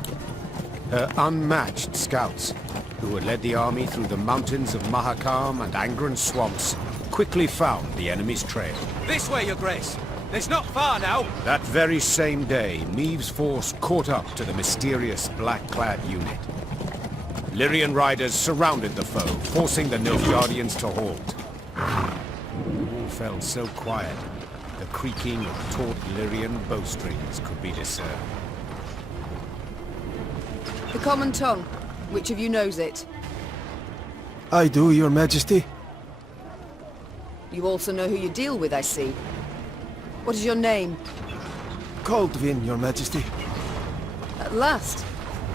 Her unmatched scouts, who had led the army through the mountains of Mahakam and Angren swamps, quickly found the enemy's trail. This way, Your Grace. It's not far now. That very same day, Niamh's force caught up to the mysterious black-clad unit. Lyrian riders surrounded the foe, forcing the Nilfgaardians to halt. All felt so quiet, the creaking of taut Lyrian bowstrings could be discerned. The common tongue. Which of you knows it? I do, Your Majesty. You also know who you deal with, I see. What is your name? Kaldvin, Your Majesty. At last,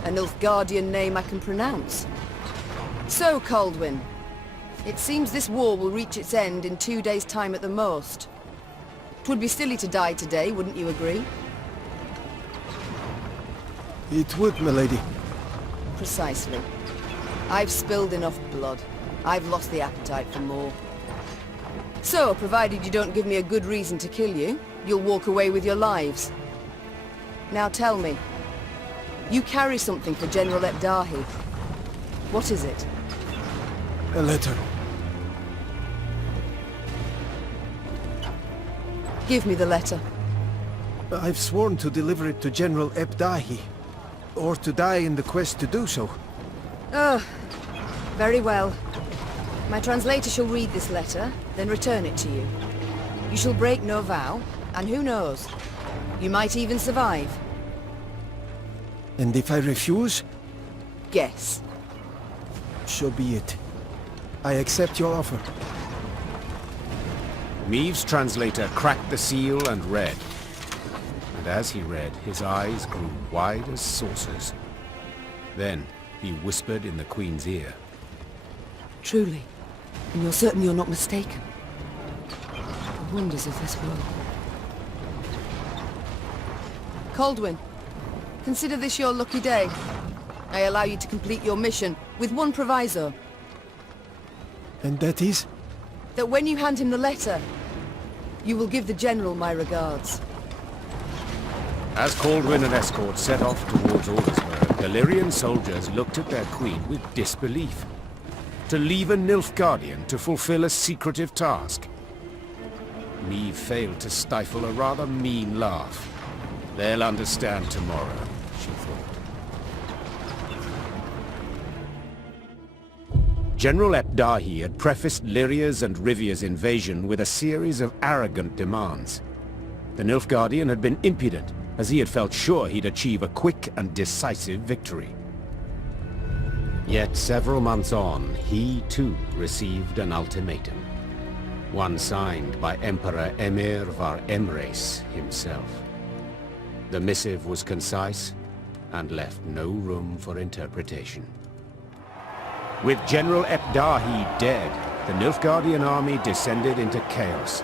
a Nilfgaardian name I can pronounce. So, Kaldwin, it seems this war will reach its end in 2 days' time at the most. 'Twould be silly to die today, wouldn't you agree? It would, milady. Precisely. I've spilled enough blood. I've lost the appetite for more. So, provided you don't give me a good reason to kill you, you'll walk away with your lives. Now tell me, you carry something for General Ebdahi. What is it? A letter. Give me the letter. I've sworn to deliver it to General Ebdahi, or to die in the quest to do so. Oh, very well. My translator shall read this letter, then return it to you. You shall break no vow, and who knows? You might even survive. And if I refuse? Guess. So be it. I accept your offer. Niamh's translator cracked the seal and read. And as he read, his eyes grew wide as saucers. Then he whispered in the Queen's ear. Truly? And you're certain you're not mistaken? The wonders of this world. Kaldwin, consider this your lucky day. I allow you to complete your mission, with one proviso. And that is? That when you hand him the letter, you will give the General my regards. As Kaldwin and escort set off towards Aldersburg, the Lyrian soldiers looked at their queen with disbelief. To leave a Nilfgaardian to fulfill a secretive task. Niamh failed to stifle a rather mean laugh. They'll understand tomorrow, she thought. General Ebdahi had prefaced Lyria's and Rivia's invasion with a series of arrogant demands. The Nilfgaardian had been impudent, as he had felt sure he'd achieve a quick and decisive victory. Yet several months on, he too received an ultimatum. One signed by Emperor Emir var Emreis himself. The missive was concise and left no room for interpretation. With General Ebdahi dead, the Nilfgaardian army descended into chaos.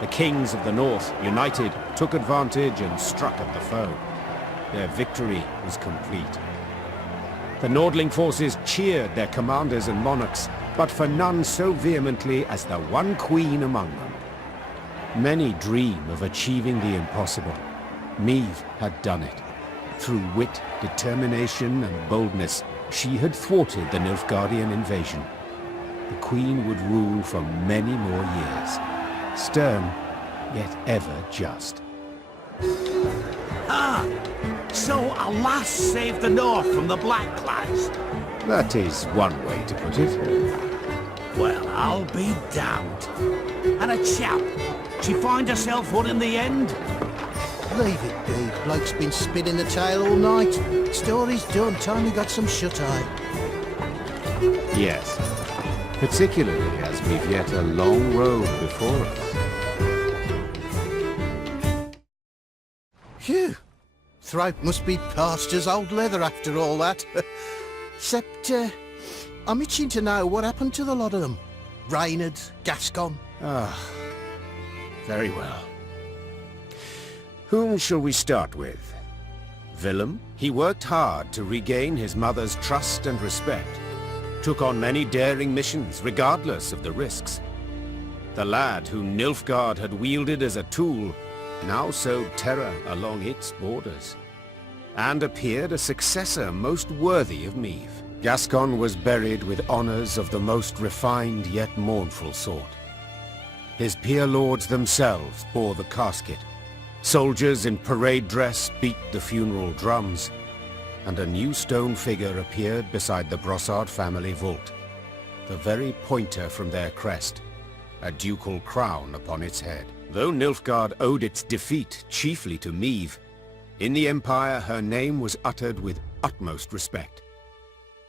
The kings of the north, united, took advantage and struck at the foe. Their victory was complete. The Nordling forces cheered their commanders and monarchs, but for none so vehemently as the one queen among them. Many dream of achieving the impossible. Niamh had done it. Through wit, determination, and boldness, she had thwarted the Nilfgaardian invasion. The queen would rule for many more years. Stern, yet ever just. Ah! So a lass saved the North from the Blackclads? That is one way to put it. Well, I'll be damned. And a chap. She find herself one in the end? Leave it be. Bloke's been spinning the tale all night. Story's done. Time we got some shut-eye. Yes. Particularly as we've yet a long road before us. Phew. Throat must be parched as old leather after all that. Except, I'm itching to know what happened to the lot of them. Reynard, Gascon. Ah, very well. Whom shall we start with? Willem? He worked hard to regain his mother's trust and respect. Took on many daring missions, regardless of the risks. The lad whom Nilfgaard had wielded as a tool now sowed terror along its borders, and appeared a successor most worthy of Meve. Gascon was buried with honors of the most refined yet mournful sort. His peer lords themselves bore the casket. Soldiers in parade dress beat the funeral drums, and a new stone figure appeared beside the Brossard family vault, the very pointer from their crest, a ducal crown upon its head. Though Nilfgaard owed its defeat chiefly to Meve, in the Empire her name was uttered with utmost respect.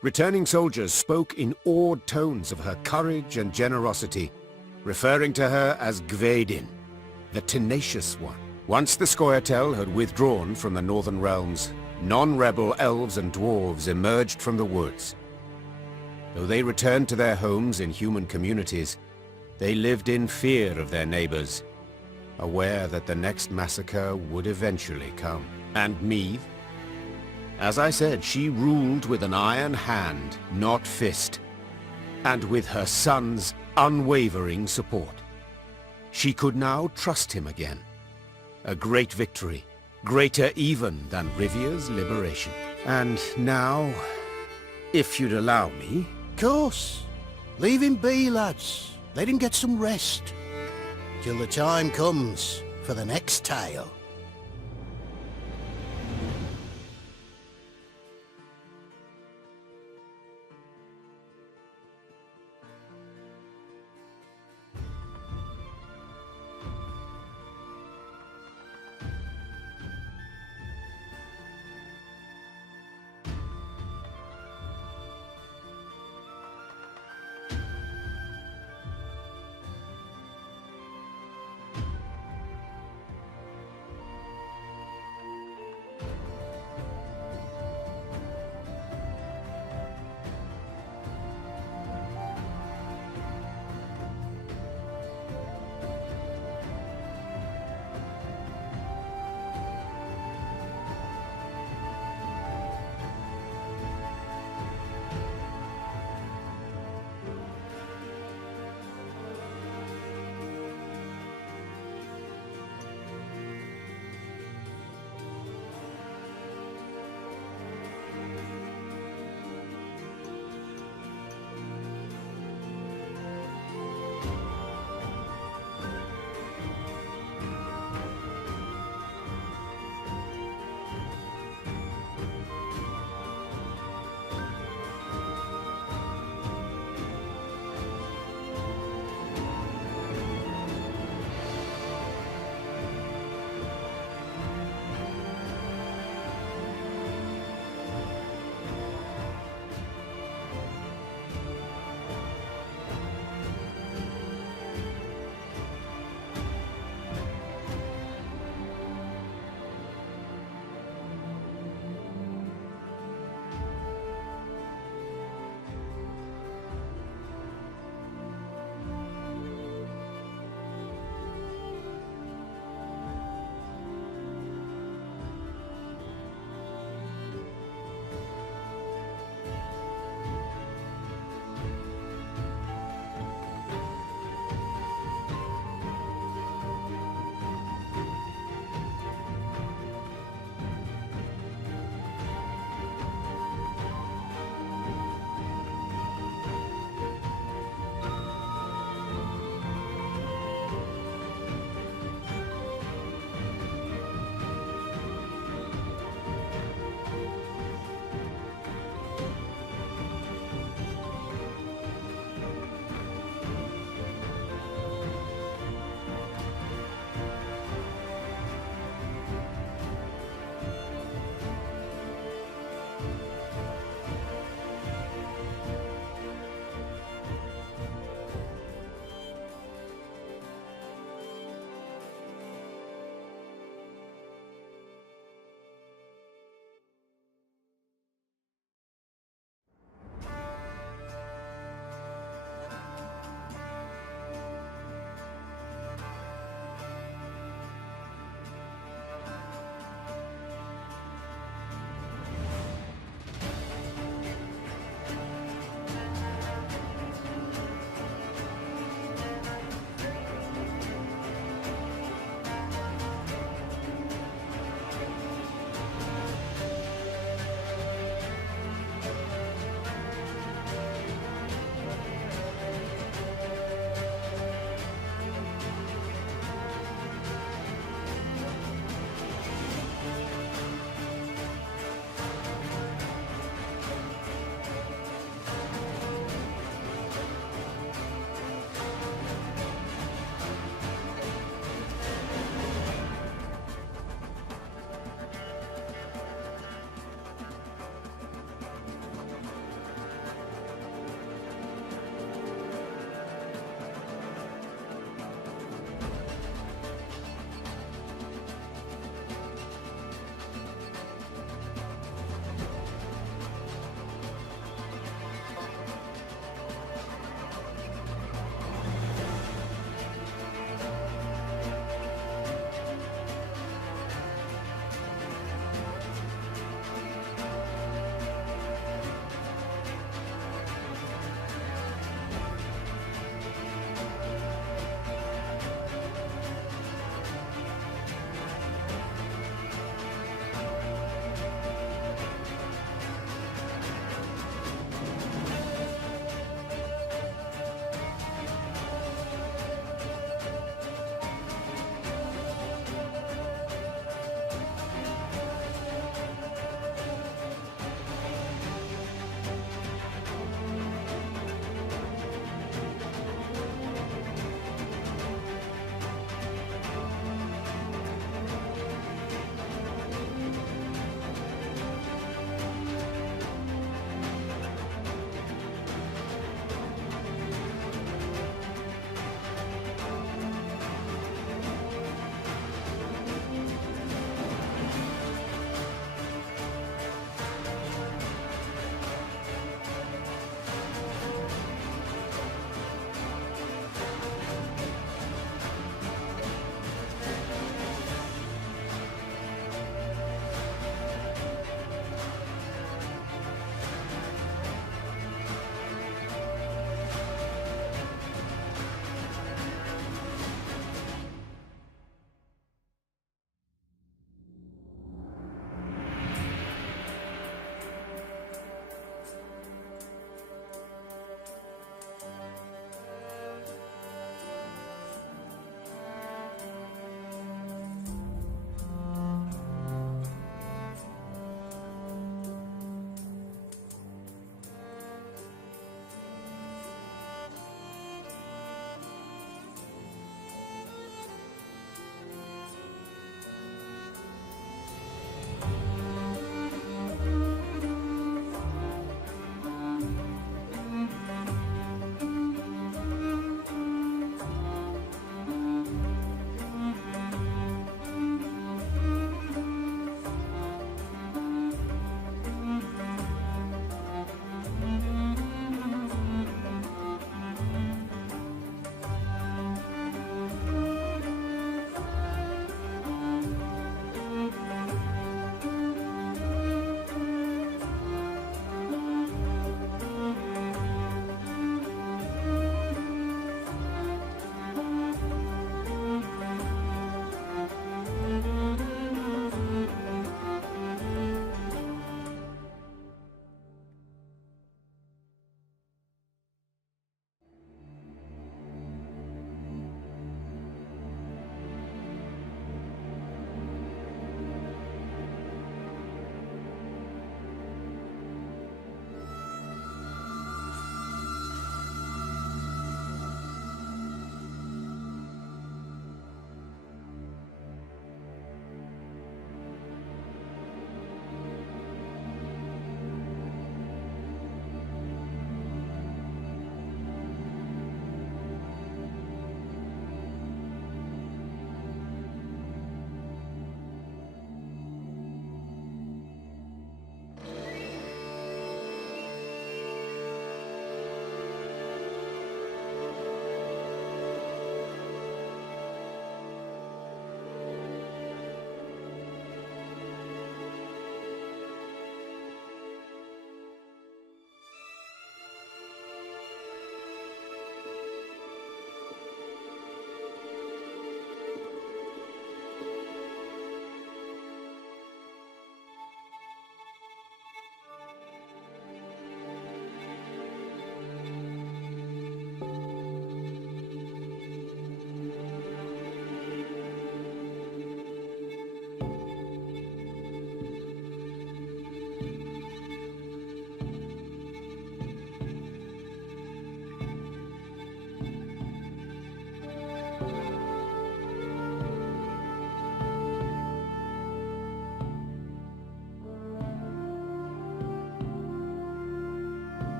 Returning soldiers spoke in awed tones of her courage and generosity, referring to her as Gwaedin, the tenacious one. Once the Scoia'tael had withdrawn from the northern realms, non-rebel elves and dwarves emerged from the woods. Though they returned to their homes in human communities, they lived in fear of their neighbors, aware that the next massacre would eventually come. And Meve? As I said, she ruled with an iron hand, not fist, and with her son's unwavering support. She could now trust him again. A great victory, greater even than Rivia's liberation. And now, if you'd allow me... Course. Leave him be, lads. Let him get some rest. Till the time comes for the next tale.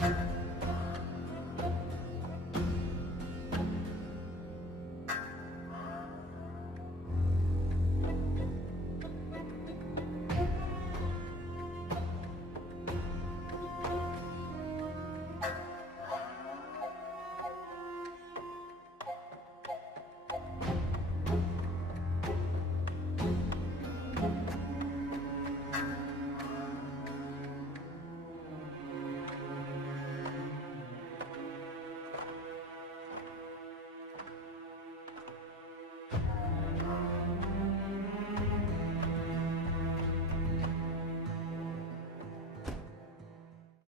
you.